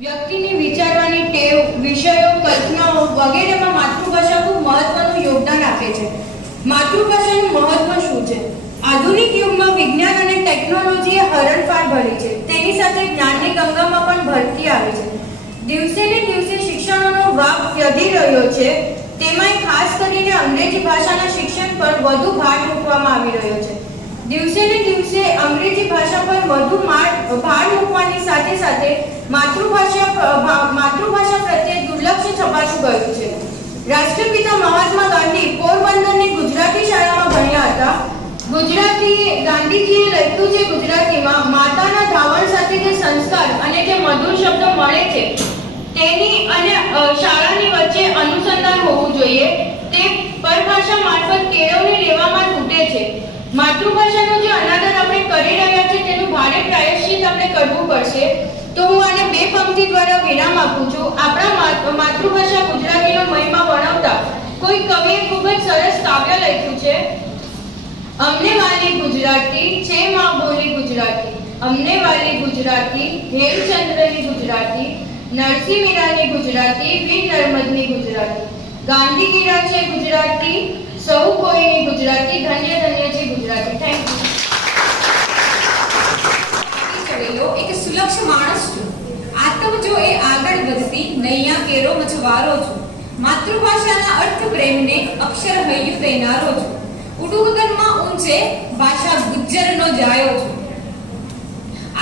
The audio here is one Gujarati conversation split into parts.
વ્યક્તિની વિચારવાની ટેવ, વિષયો, કલ્પનાઓ વગેરેમાં માતૃભાષા ખૂબ મહત્વનું યોગદાન આપે છે. માતૃભાષાનું મહત્વ શું છે? આધુનિક યુગમાં વિજ્ઞાન અને ટેકનોલોજીએ હરણફાળ ભરી છે. તેની સાથે જ્ઞાનની ગંગામાં પણ ભરતી આવી છે. દિવસે ને દિવસે શિક્ષણનો વાપ વધી રહ્યો છે. તેમાંય ખાસ કરીને અંગ્રેજી ભાષાના શિક્ષણ પર વધુ ભાર મૂકવામાં આવી રહ્યો છે. દિવસે ને દિવસે અંગ્રેજી ભાષા પર વધુ ભાર મૂકવાની સાથે સાથે માતૃભાષા માતૃભાષા પ્રત્યે દુર્લક્ષ છપાતું ગયું છે. રાષ્ટ્રપિતા મહાત્મા ગાંધી પોરબંદરની ગુજરાતી શાળામાં ભણ્યા હતા. ગુજરાતી, ગાંધીજીએ લખ્યું છે ગુજરાતીમાં, માતાના ધાવણ સાથે જે સંસ્કાર અને જે મધુર શબ્દ મળે છે, તેની અને શાળાની વચ્ચે અનુસંધાન હોવું જોઈએ. તે પરભાષા મારફત કેળવણી લેવામાં તૂટે છે. માતૃભાષાનો જે અનાદર આપણે કરી રહ્યા છીએ તેનું ભારે પ્રાયશ્ચિત આપણે કરવું પડશે. તો હું આને બે પંક્તિ દ્વારા વિરામ આપું છું. આપણા માતૃભાષા ગુજરાતીનો મહિમા વર્ણવતા કોઈ કવિએ ખૂબ જ સરસ કાવ્ય લખ્યું છે. અમને વાલી ગુજરાતી, છે માં બોલી ગુજરાતી. અમને વાલી ગુજરાતી, હેમચંદ્રની ગુજરાતી. નરસિંહ મીરાની ગુજરાતી વીર નર્મદની ગુજરાતી. ગાંધીગીરા છે ગુજરાતી. સૌ કોઈની ગુજરાતી. ધન્ય ધન્ય છે ગુજરાતી. થેન્ક યુ એક સુલક્ષ માણસ છું. આતમ જો એ આગળ વધતી, નૈયા કેરો મછવારો છું. માતૃભાષાના અર્થ પ્રેમને અક્ષર હૈયું દેનારો છું. ઉડુગગનમાં ઊંચે ભાષા ગુજ્જરનો જાયો છું.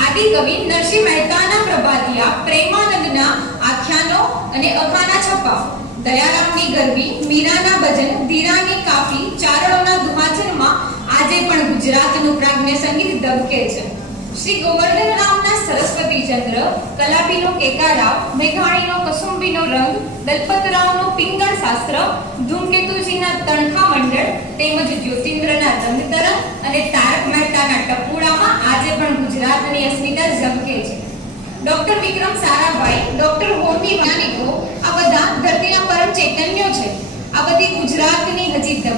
આદિ કવિ નરસિંહ મહેતાના પ્રભાતિયા પ્રેમાનંદના આખ્યાનો અને અખાના છપ્પા. દયારામની ગરબી, મીરાના ભજન ધીરાની કાફી ચારણોના દુહાચનમાં આજે પણ ગુજરાતનું પ્રાજ્ઞ સંગીત ધબકે છે. શ્રી ગોવર્ધન રામના સરસ્વતી ચંદ્ર, કલાપીનો કેકારાવ, મેઘાણીનો કસુંબીનો રંગ, દલપતરાવનો પિંગળ શાસ્ત્ર, ધૂમકેતુજીના તણખા મંડળ તેમજ જ્યોતિન્દ્રના રંગ અને તારક મહેતાના ટપુડામાં આજે પણ ગુજરાતની અસ્મિતા ઝબકે છે. ડોક્ટર વિક્રમ સારાભાઈ, ડોક્ટર હોમી વૈજ્ઞાનિકો આ બધા ધરતીના પરમ ચૈતન્યો છે આ બધી ગુજરાતની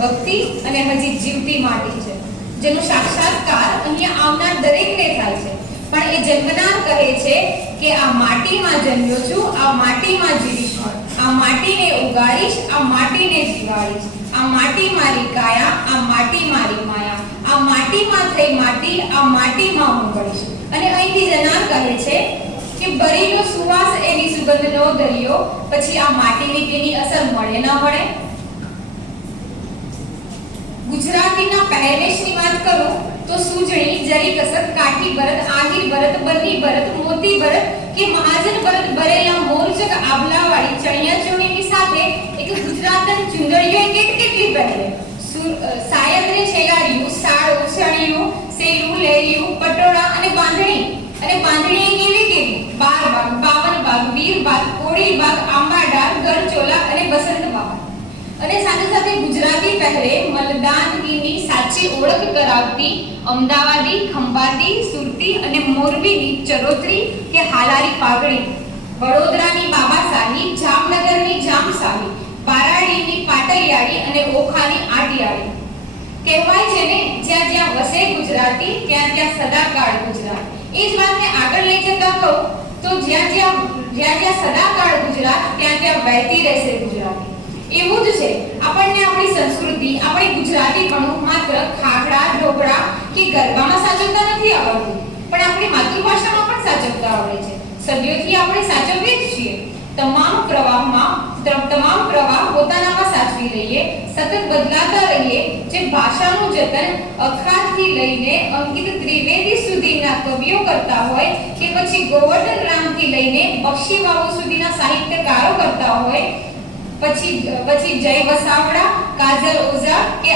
ધબકતી અને હજી જીવતી માટી છે, જેનો સાક્ષાત્કાર અહીંયા આવનાર દરેકને થાય છે. પણ એ જન્મનાર કહે છે કે આ માટીમાં જન્મ્યો છું, આ માટીમાં જીવીશ આ માટીને ઉગાડીશ, આ માટીને જીવાડીશ. આ માટી મારી કાયા, આ માટી મારી માયા. આ માટીમાં થઈ માટી, આ માટીમાં હું ગળીશ અને અહીંથી જનાર કહે છે કે ભરેલો સુવાસ એની સુગંધનો દરિયો, પછી આ માટીની તેની અસર મળે ન મળે? ગુજરાતીના પહેરવેશની વાત કરું તો સૂજણી જરી કસર કાઠી ભરત આહિર ભરત બન્ની ભરત મોતી ભરત કે મહાજન ભરત ભરેલા મોરજક આભલાવાળી ચણિયા ચોળીની સાથે એક ગુજરાતન ચુંદડીઓ કેટ કેટલી પહેરે? સુ- અ, સાયદને છેલાડિયું સાડું સણિયું સેલું લેરિયું પટોળા અને બાંધણી. અને બાંધણી એ અને સાથે સાથે ગુજરાતી પહેરે મલદાનગીની સાચી ઓળખ કરાવતી અમદાવાદી, ખંભાતી, સુરતી અને મોરબીની ચરોતરી કે હાલારી પાઘડી. વડોદરાની બાબાશાહી જામનગરની જામશાહી બારાડીની પાટલિયાળી અને ઓખાની આટિયાળી. કહેવાય છે ને, જ્યાં જ્યાં વસે ગુજરાતી, ત્યાં ત્યાં સદાકાળ ગુજરાત. એ જ વાતને આગળ લઈ જતા કહું, તો જ્યાં જ્યાં જ્યાં જ્યાં સદાકાળ ગુજરાત, ત્યાં ત્યાં વહેતી રહેશે ગુજરાતી એવું જ છે આપણને આપણી સંસ્કૃતિ આપણી ગુજરાતીપણું માત્ર ખાખરા ઢોકળા કે ગરબામાં સાચવતા નથી આવડતું. પણ આપણી માતૃભાષામાં પણ સાચવતા આવડે છે. સદીઓથી આપણે સાચવીએ જ છીએ. તમામ પ્રવાહમાં તમામ પ્રવાહ પોતાનામાં સાચવી રહીએ સતત બદલાતા રહીએ, જે ભાષાનું જતન અખાતથી લઈને અંકિત ત્રિવેદી સુધીના કવિઓ કરતા હોય કે પછી ગોવર્ધન રામથી લઈને બક્ષીવાવો સુધીના સાહિત્યકારો કરતા હોય પછી પછી જય વસાવડા, કાજલ ઓઝા કે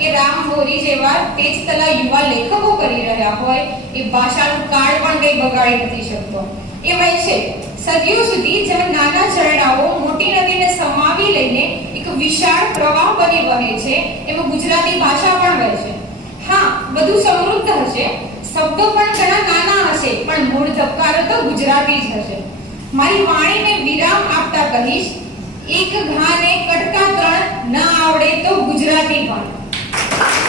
કે રામ મોરી જેવા તેજ તલા યુવા લેખકો કરી રહ્યા હોય, એ ભાષાનું કાળ પણ કંઈ બગાડી નથી શકતો. એવાય છે. સદીઓ સુધી જેમ નાના ઝરણાઓ મોટી નદીને સમાવી લઈને એક વિશાળ પ્રવાહ બની વહે છે, એમાં ગુજરાતી ભાષા પણ વહે છે. હા, બધું સમૃદ્ધ હશે. શબ્દો પણ ઘણા નાના હશે, પણ મૂળ ધબકારો તો ગુજરાતી જ હશે. મારી વાણીને વિરામ આપતા કહીશ. એક ઘાને કટકા ત્રણ ન આવડે તો ગુજરાતી પણ.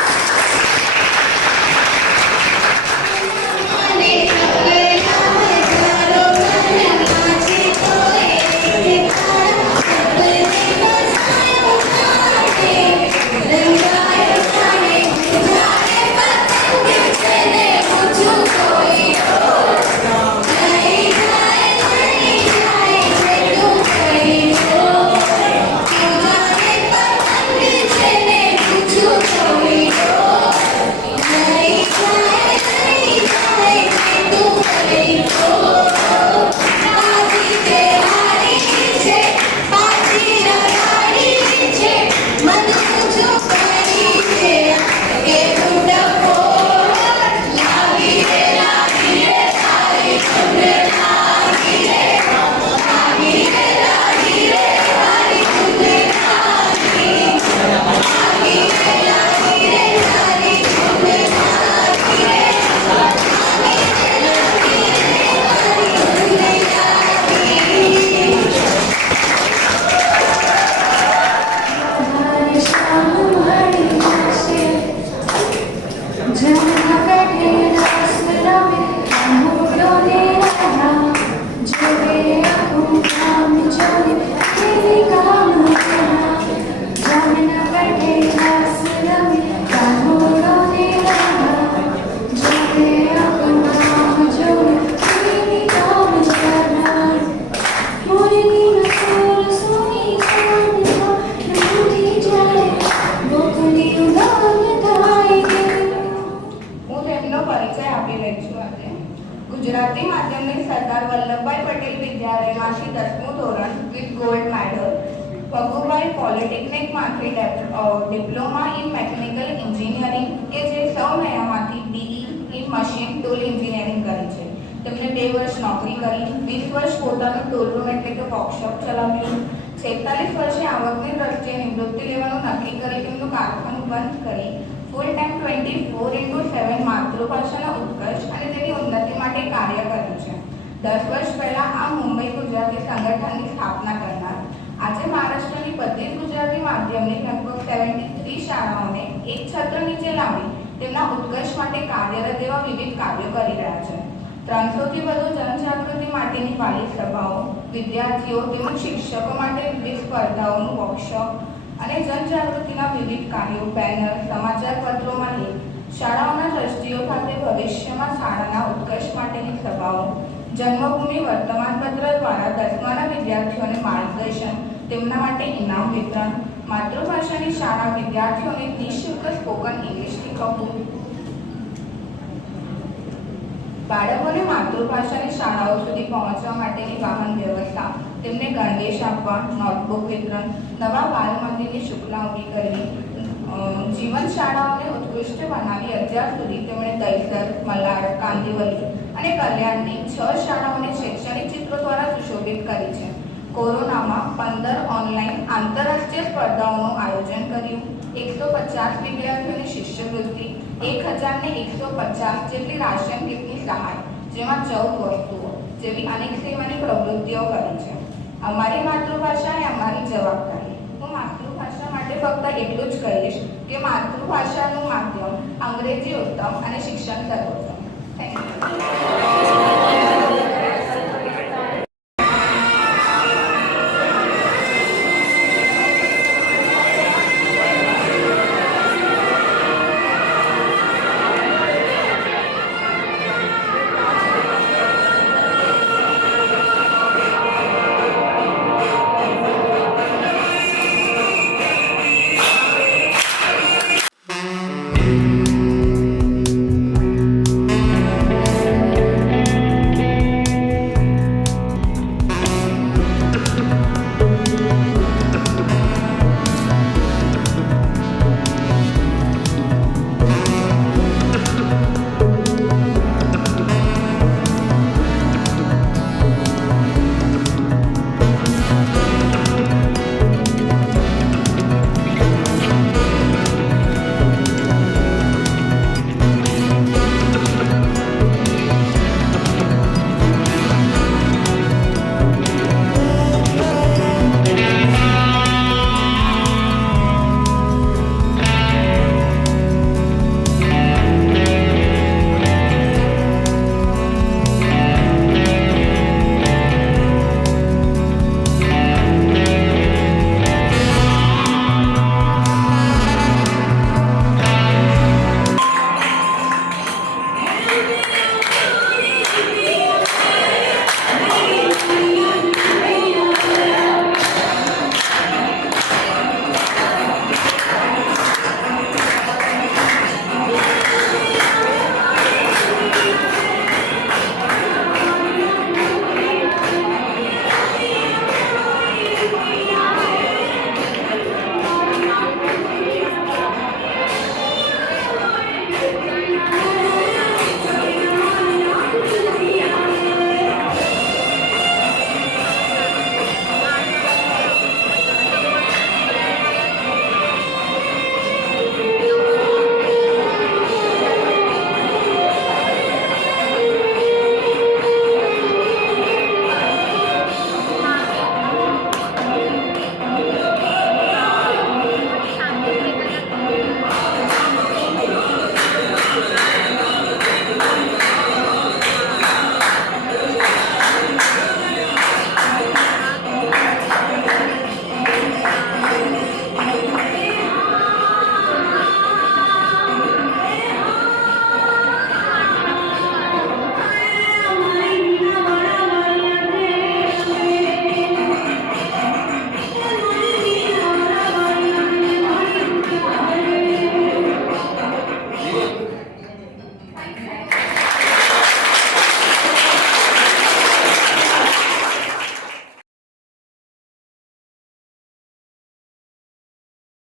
નોકરી કરી વીસ વર્ષ પોતાનું ટોલરૂમ એટલે કે વર્કશોપ ચલાવ્યું. છેતાલીસ વર્ષે આવકની દ્રષ્ટિએ નિવૃત્તિ લેવાનું નક્કી કરી, તેમનું કારખાનું બંધ કરી full time twenty four into seven માતૃભાષાના ઉત્કર્ષ અને તેની ઉન્નતિ માટે કાર્ય કર્યું છે. દસ વર્ષ પહેલાં આ મુંબઈ ગુજરાતી સંગઠનની સ્થાપના કરનાર. આજે મહારાષ્ટ્રની બધી ગુજરાતી માધ્યમની લગભગ સેવન્ટી થ્રી શાળાઓને એક છત્ર નીચે લાવી તેમના ઉત્કર્ષ માટે કાર્યરત એવા વિવિધ કાર્યો કરી રહ્યા છે. ત્રણસોથી વધુ જનજાગૃતિ માટેની વાલી સભાઓ વિદ્યાર્થીઓ તેમજ શિક્ષકો માટે વિવિધ સ્પર્ધાઓનું વર્કશોપ અને જનજાગૃતિના વિવિધ કાર્યો બેનર સમાચાર પત્રોમાં લેખ, શાળાઓના ટ્રસ્ટીઓ સાથે ભવિષ્યમાં શાળાના ઉત્કર્ષ માટેની સભાઓ, જન્મભૂમિ વર્તમાનપત્ર દ્વારા દસમાના વિદ્યાર્થીઓને માર્ગદર્શન, તેમના માટે ઇનામ વિતરણ, માતૃભાષાની શાળા વિદ્યાર્થીઓને નિઃશુલ્ક સ્પોકન ઇંગ્લિશ શીખવવું બાળકોને માતૃભાષાની શાળાઓ સુધી પહોંચવા માટેની વાહન વ્યવસ્થા, તેમને ગણવેશ આપવા નોટબુક વિતરણ, નવા બાલ મંદિરની શુકલા ઊભી કરવી જીવન શાળાઓને ઉત્કૃષ્ટ બનાવી અત્યાર સુધી તેમણે દહીસર, મલાડ, કાંદીવલી અને કલ્યાણની છ શાળાઓને શૈક્ષણિક ચિત્રો દ્વારા સુશોભિત કરી છે. કોરોનામાં પંદર ઓનલાઈન આંતરરાષ્ટ્રીય સ્પર્ધાઓનું આયોજન કર્યું, એકસો પચાસ વિદ્યાર્થીઓની શિષ્યવૃત્તિ એક હજાર ને એકસો પચાસ જેટલી રાશન કીટની સહાય જેમાં ચૌદ વસ્તુઓ, જેવી અનેક સેવાની પ્રવૃત્તિઓ કરી છે. અમારી માતૃભાષા એ અમારી જવાબદારી. હું માતૃભાષા માટે ફક્ત એટલું જ કહીશ કે માતૃભાષાનું માધ્યમ અંગ્રેજી ઉત્તમ અને શિક્ષણ સર્વોત્તમ. Thank you